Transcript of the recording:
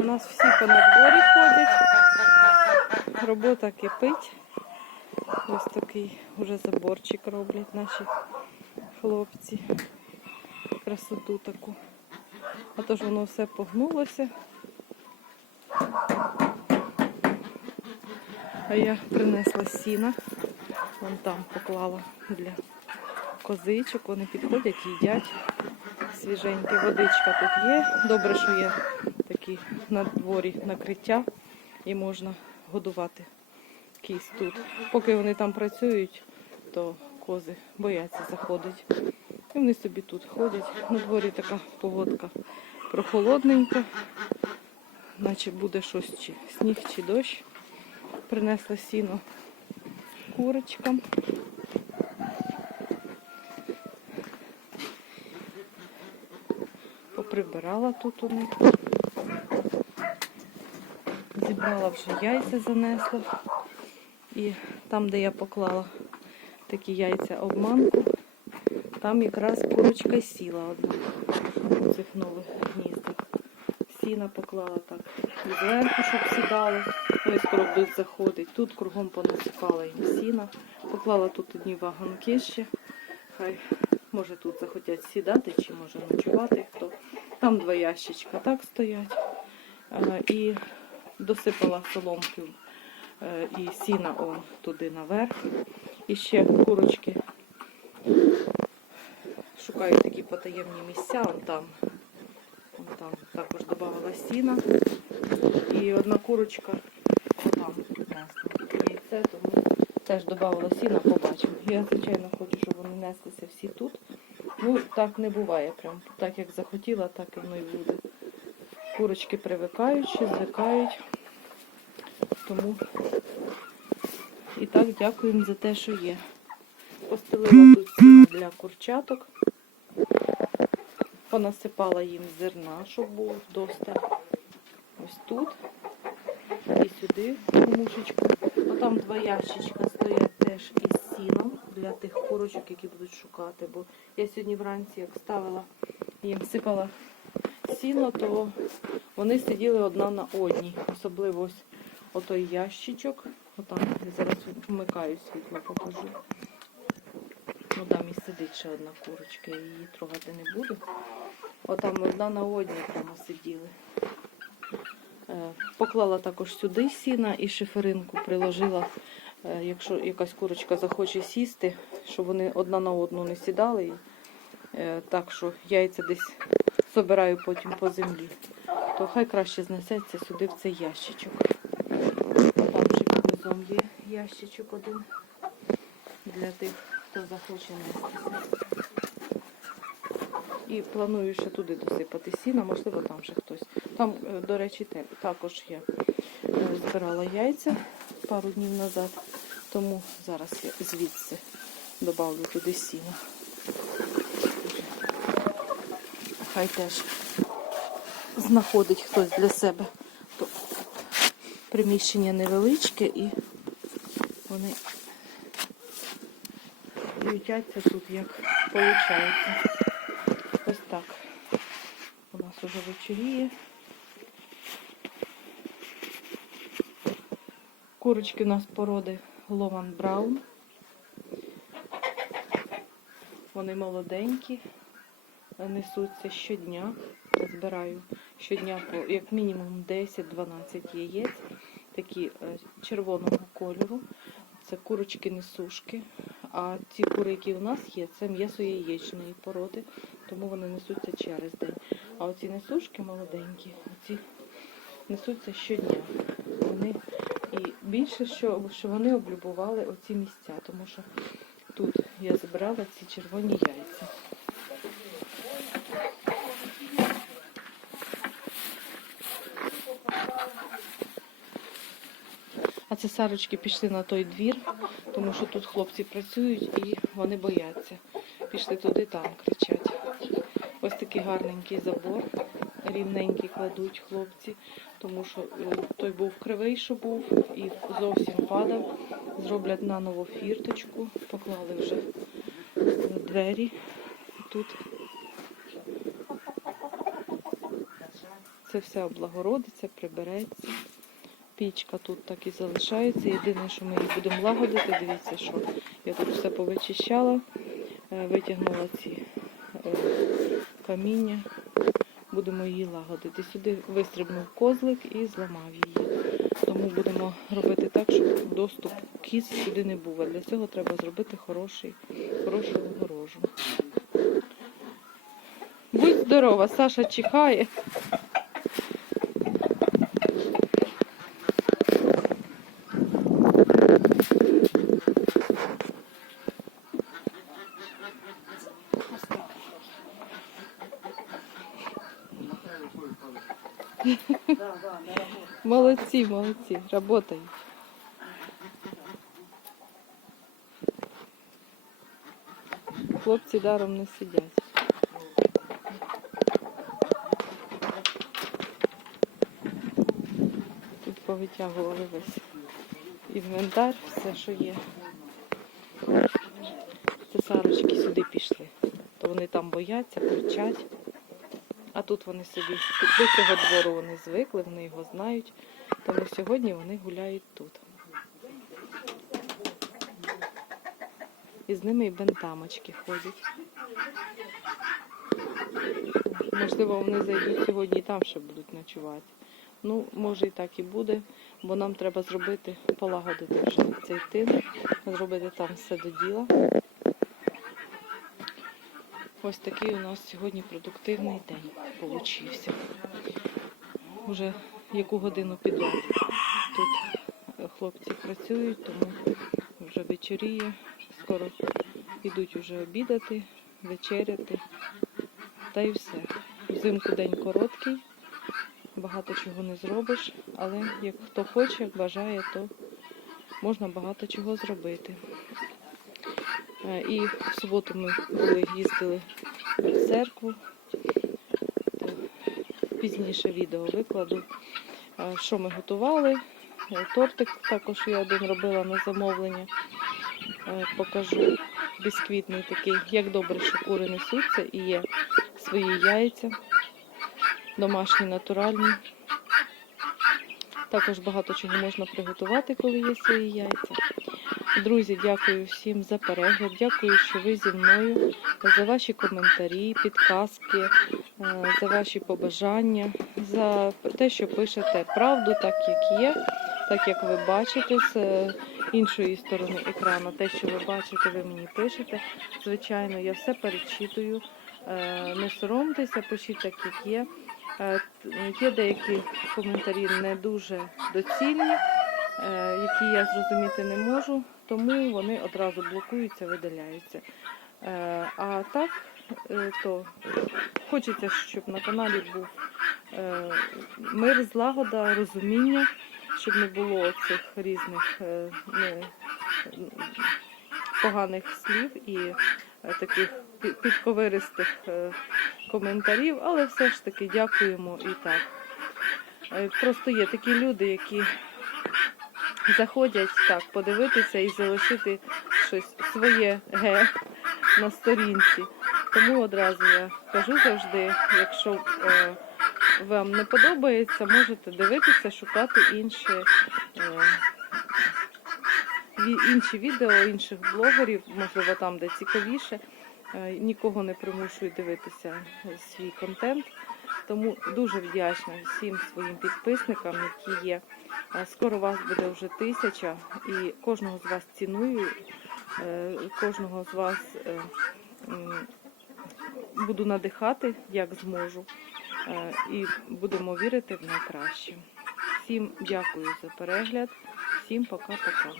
У нас всі по надворі ходять. Робота кипить. Ось такий уже заборчик роблять наші хлопці. Красоту таку. А то ж воно все погнулося. А я принесла сіна. Вон там поклала для козичок. Вони підходять, їдять. Свіженьке водичка тут є. Добре, що є такі на дворі накриття і можна годувати кіз тут. Поки вони там працюють, то кози бояться заходити. І вони собі тут ходять. На дворі така погодка прохолодненька, наче буде щось чи сніг, чи дощ. Принесла сіно курочкам. Поприбирала тут у них. Зібрала вже яйця, занесла. І там, де я поклала такі яйця обманку, там якраз курочка сіла одна у цих нових гніздах. Сіна поклала так і зверху, щоб сідали. Вони скоро будуть заходити. Тут кругом понасипала їм сіна. Поклала тут одні ваганки ще. Хай може тут захотять сідати чи може ночувати хто. Там два ящичка так стоять. Е, І досипала соломки е, і сіна он туди наверх. І ще курочки шукають такі потаємні місця, он там. Вон там також додавала сіна. І одна курочка там несла яйце, тому теж додавала сіна, побачимо. Я, звичайно, хочу, щоб вони неслися всі тут. Ну, так не буває. Прям так як захотіла, так і воно і буде. Курочки привикаючі, звикають. Тому і так дякуємо за те, що є. Постелила тут сіна для курчаток. Понасипала їм зерна, щоб було вдосталь. Ось тут і сюди мушечку. А там два ящичка стоять теж із сіном для тих курочок, які будуть шукати. Бо я сьогодні вранці, як ставила, їм сипала сіно, то вони сиділи одна на одній. Особливо ось отой ящичок. Отам я зараз вмикаю світло, покажу. Ну там і сидить ще одна курочка, я її трогати не буду. Отам одна на одній прямо сиділи. Е, Поклала також сюди сіна і шиферинку приложила, е, якщо якась курочка захоче сісти, щоб вони одна на одну не сідали. Е, Так що яйця десь собираю потім по землі, то хай краще знесеться сюди в цей ящичок. Там ще під є ящичок один для тих, хто захоче нестися. І планую ще туди досипати сіна, можливо, там ще хтось. Там, е, до речі, також я е, збирала яйця пару днів назад, тому зараз я звідси додавлю туди сіна. Хай теж знаходить хтось для себе. Приміщення невеличке і вони ютяться тут як виходить. Ось так. У нас уже вечоріє. Курочки у нас породи Лован Браун. Вони молоденькі, несуться щодня. Збираю щодня по як мінімум 10-12 яєць, такі е, червоного кольору. Це курочки несушки. А ці кури, які у нас є, це м'ясо яєчної породи, тому вони несуться через день. А оці несушки молоденькі, оці несуться щодня. Вони і більше, що, що вони облюбували оці місця, тому що тут я збирала ці червоні яйця. А це сарочки пішли на той двір, тому що тут хлопці працюють і вони бояться. Пішли туди, там кричать. Ось такий гарненький забор, рівненький кладуть хлопці, тому що е, той був кривий, що був, і зовсім падав. Зроблять наново фірточку, поклали вже двері тут. це все облагородиться, прибереться. Пічка тут так і залишається. Єдине, що ми її будемо лагодити, дивіться, що я тут все повичищала, е, витягнула ці е, каміння. Будемо її лагодити. Сюди вистрибнув козлик і зламав її. Тому будемо робити так, щоб доступ кіз сюди не був. А для цього треба зробити хороший, хорошу огорожу. Будь здорова, Саша чекає. Молодці, молодці, работають. Хлопці даром не сидять. Тут повитягували весь інвентар, все, що є. Це сарочки сюди пішли. То вони там бояться, кричать. А тут вони собі до цього двору вони звикли, вони його знають. Тому сьогодні вони гуляють тут. І з ними і бентамочки ходять. Можливо, вони зайдуть сьогодні і там ще будуть ночувати. Ну, може і так і буде, бо нам треба зробити, полагодити вже цей тин, зробити там все до діла. Ось такий у нас сьогодні продуктивний день получився. Уже яку годину підряд тут хлопці працюють, тому вже вечоріє. Скоро йдуть уже обідати, вечеряти. Та й все. Взимку день короткий, багато чого не зробиш, але як хто хоче, як бажає, то можна багато чого зробити. Е, І в суботу ми були, їздили в церкву. Пізніше відео викладу, е, що ми готували. Е, Тортик також я один робила на замовлення. Покажу бісквітний такий, як добре, що кури несуться і є свої яйця, домашні, натуральні. Також багато чого можна приготувати, коли є свої яйця. Друзі, дякую всім за перегляд. Дякую, що ви зі мною, за ваші коментарі, підказки, е, за ваші побажання, за те, що пишете правду, так як є, так як ви бачите з е, іншої сторони екрану. Те, що ви бачите, ви мені пишете. Звичайно, я все перечитую. Е, Не соромтеся, пишіть так, як є. Є деякі коментарі не дуже доцільні, які я зрозуміти не можу, тому вони одразу блокуються, видаляються. Е, А так, е, то хочеться, щоб на каналі був е, мир, злагода, розуміння, щоб не було цих різних не, поганих слів і таких підковиристих коментарів, але все ж таки дякуємо і так. Просто є такі люди, які заходять так подивитися і залишити щось своє ге на сторінці. Тому одразу я кажу завжди, якщо е, вам не подобається, можете дивитися, шукати інші, е, інші відео інших блогерів, можливо, там, де цікавіше. Е, Нікого не примушую дивитися свій контент. Тому дуже вдячна всім своїм підписникам, які є. Е, Скоро вас буде вже тисяча, і кожного з вас ціную, е, кожного з вас е, буду надихати, як зможу, і будемо вірити в найкраще. Всім дякую за перегляд, всім пока-пока.